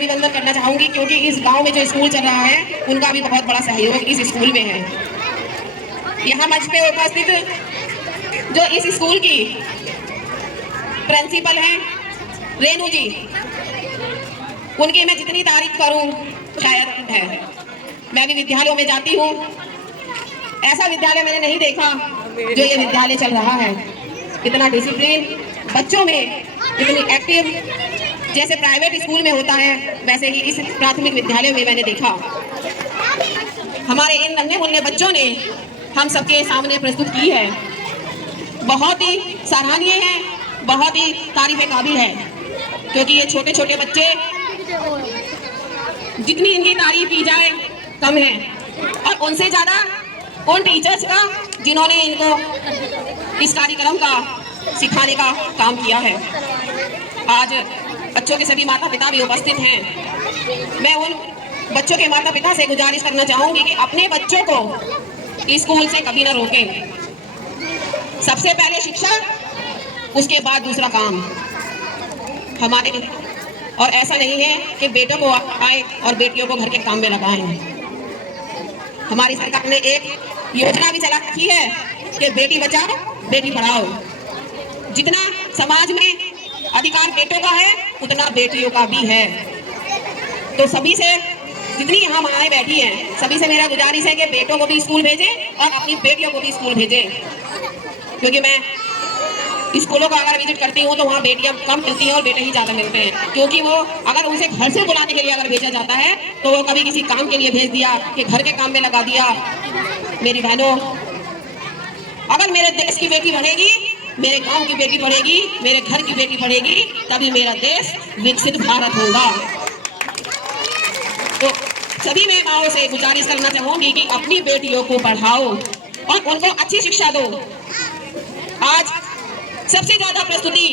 अभिनंदन करना चाहूंगी, क्योंकि इस गांव में जो स्कूल चल रहा है उनका भी बहुत बड़ा सहयोग इस स्कूल में है। यहाँ मंच पे उपस्थित जो इस स्कूल की प्रिंसिपल हैं रेनू जी, उनकी मैं जितनी तारीफ करूं शायद है। मैं भी विद्यालयों में जाती हूँ, ऐसा विद्यालय मैंने नहीं देखा जो ये विद्यालय चल रहा है। इतना डिसिप्लिन बच्चों में, इतनी एक्टिव, जैसे प्राइवेट स्कूल में होता है वैसे ही इस प्राथमिक विद्यालय में मैंने देखा। हमारे इन नन्हे मुन्ने बच्चों ने हम सबके सामने प्रस्तुत की है, बहुत ही सराहनीय है, बहुत ही तारीफ काबिल है, क्योंकि ये छोटे छोटे बच्चे, जितनी इनकी तारीफ की जाए कम है, और उनसे ज्यादा उन टीचर्स का जिन्होंने इनको इस कार्यक्रम का सिखाने का काम किया है। आज बच्चों के सभी माता पिता भी उपस्थित हैं। मैं उन बच्चों के माता पिता से गुजारिश करना चाहूंगी कि अपने बच्चों को स्कूल से कभी ना रोकें। सबसे पहले शिक्षा, उसके बाद दूसरा काम हमारे। और ऐसा नहीं है कि बेटों को आए और बेटियों को घर के काम में लगाएं। हमारी सरकार ने एक योजना भी चला रखी है कि बेटी बचाओ बेटी पढ़ाओ। जितना समाज में अधिकार बेटों का है उतना बेटियों का भी है। तो सभी से, जितनी यहाँ माएँ बैठी हैं, सभी से मेरा गुजारिश है कि बेटों को भी स्कूल भेजें और अपनी बेटियों को भी स्कूल भेजें। क्योंकि मैं स्कूलों का अगर विजिट करती हूँ तो वहाँ बेटियाँ कम मिलती हैं और बेटे ही ज़्यादा मिलते हैं। क्योंकि वो अगर उनसे घर से बुलाने के लिए अगर भेजा जाता है तो वो कभी किसी काम के लिए भेज दिया कि घर के काम में लगा दिया। मेरी बहनों, अगर मेरे देश की बेटी बढ़ेगी, मेरे गांव की बेटी पढ़ेगी, मेरे घर की बेटी पढ़ेगी, तभी मेरा देश विकसित भारत होगा। तो सभी मैं माओं से गुजारिश करना चाहूंगी कि अपनी बेटियों को पढ़ाओ और उनको अच्छी शिक्षा दो। आज सबसे ज्यादा प्रस्तुति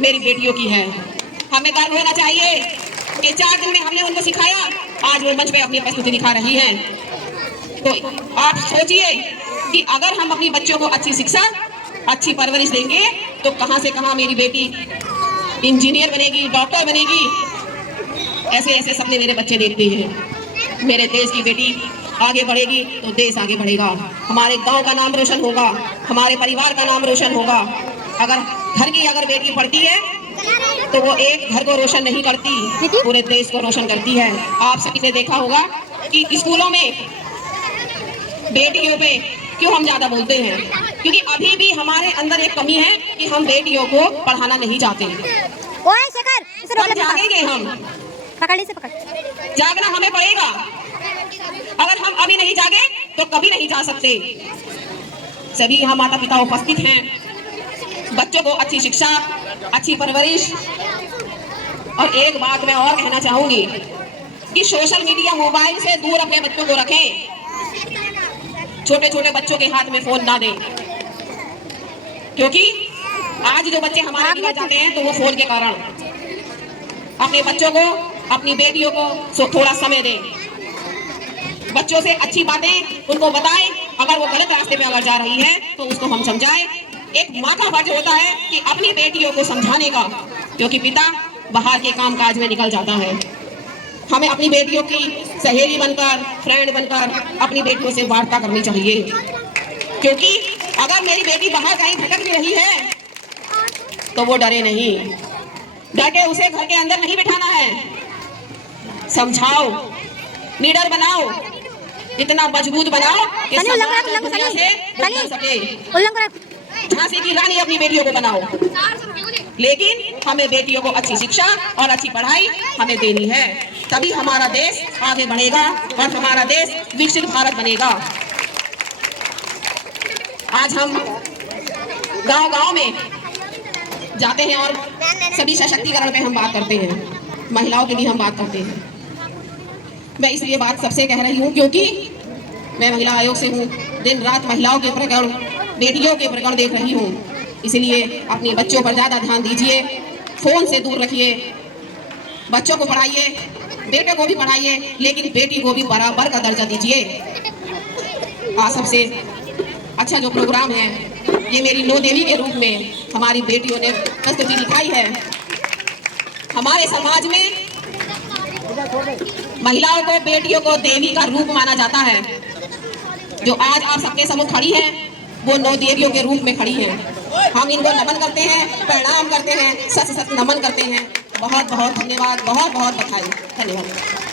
मेरी बेटियों की है। हमें गर्व होना चाहिए कि 4 दिन में हमने उनको सिखाया, आज वो मंच पे अपनी प्रस्तुति दिखा रही हैं। तो आप सोचिए कि अगर हम अपनी बच्चों को अच्छी शिक्षा, अच्छी परवरिश देंगे तो कहां से कहां मेरी बेटी इंजीनियर बनेगी, डॉक्टर बनेगी। ऐसे ऐसे सपने मेरे बच्चे देखते हैं। मेरे देश की बेटी आगे बढ़ेगी तो देश आगे बढ़ेगा, हमारे गांव का नाम रोशन होगा, हमारे परिवार का नाम रोशन होगा। अगर घर की अगर बेटी पढ़ती है तो वो एक घर को रोशन नहीं करती, पूरे देश को रोशन करती है। आप सभी ने देखा होगा कि स्कूलों में बेटियों पे क्यों हम ज्यादा बोलते हैं, क्योंकि अभी भी हमारे अंदर एक कमी है कि हम बेटियों को पढ़ाना नहीं चाहते। जागेंगे हम, जागना हमें पड़ेगा। अगर हम अभी नहीं जागे तो कभी नहीं जा सकते। सभी यहाँ माता पिता उपस्थित हैं। बच्चों को अच्छी शिक्षा, अच्छी परवरिश। और एक बात मैं और कहना चाहूंगी कि सोशल मीडिया, मोबाइल से दूर अपने बच्चों को रखें। छोटे छोटे बच्चों के हाथ में फोन ना दें, क्योंकि आज जो बच्चे हमारे बिगड़ जाते हैं तो वो फोन के कारण। अपने बच्चों को, अपनी बेटियों को थोड़ा समय दें। बच्चों से अच्छी बातें उनको बताएं। अगर वो गलत रास्ते पे अगर जा रही है तो उसको हम समझाएं। एक माँ का फर्ज होता है कि अपनी बेटियों को समझाने का, क्योंकि पिता बाहर के कामकाज में निकल जाता है। हमें अपनी बेटियों की सहेली बनकर, फ्रेंड बनकर अपनी बेटियों से वार्ता करनी चाहिए। क्योंकि अगर मेरी बेटी बाहर कहीं भटक भी रही है तो वो डरे नहीं, डर के उसे घर के अंदर नहीं बिठाना है। समझाओ, निडर बनाओ, इतना मजबूत बनाओ कि दुनिया से बच सके। झांसी की रानी अपनी बेटियों को बनाओ, लेकिन हमें बेटियों को अच्छी शिक्षा और अच्छी पढ़ाई हमें देनी है, तभी हमारा देश आगे बढ़ेगा और हमारा देश विकसित भारत बनेगा। आज हम गांव-गांव में जाते हैं और सभी सशक्तिकरण पे हम बात करते हैं, महिलाओं के लिए हम बात करते हैं। मैं इसलिए बात सबसे कह रही हूँ क्योंकि मैं महिला आयोग से हूँ। दिन रात महिलाओं के प्रकरण, बेटियों के प्रकरण देख रही हूँ। इसलिए अपने बच्चों पर ज़्यादा ध्यान दीजिए, फ़ोन से दूर रखिए, बच्चों को पढ़ाइए, बेटे को भी पढ़ाइए, लेकिन बेटी को भी बराबर का दर्जा दीजिए। आज सबसे अच्छा जो प्रोग्राम है, ये मेरी नौ देवी के रूप में हमारी बेटियों ने प्रस्तुति दिखाई है। हमारे समाज में महिलाओं को, बेटियों को देवी का रूप माना जाता है। जो आज आप सबके सम्मुख खड़ी हैं, वो 9 देवियों के रूप में खड़ी हैं। हम इनको नमन करते हैं, प्रणाम करते हैं, सत सत नमन करते हैं। बहुत बहुत धन्यवाद, बहुत बहुत बधाई। धन्यवाद।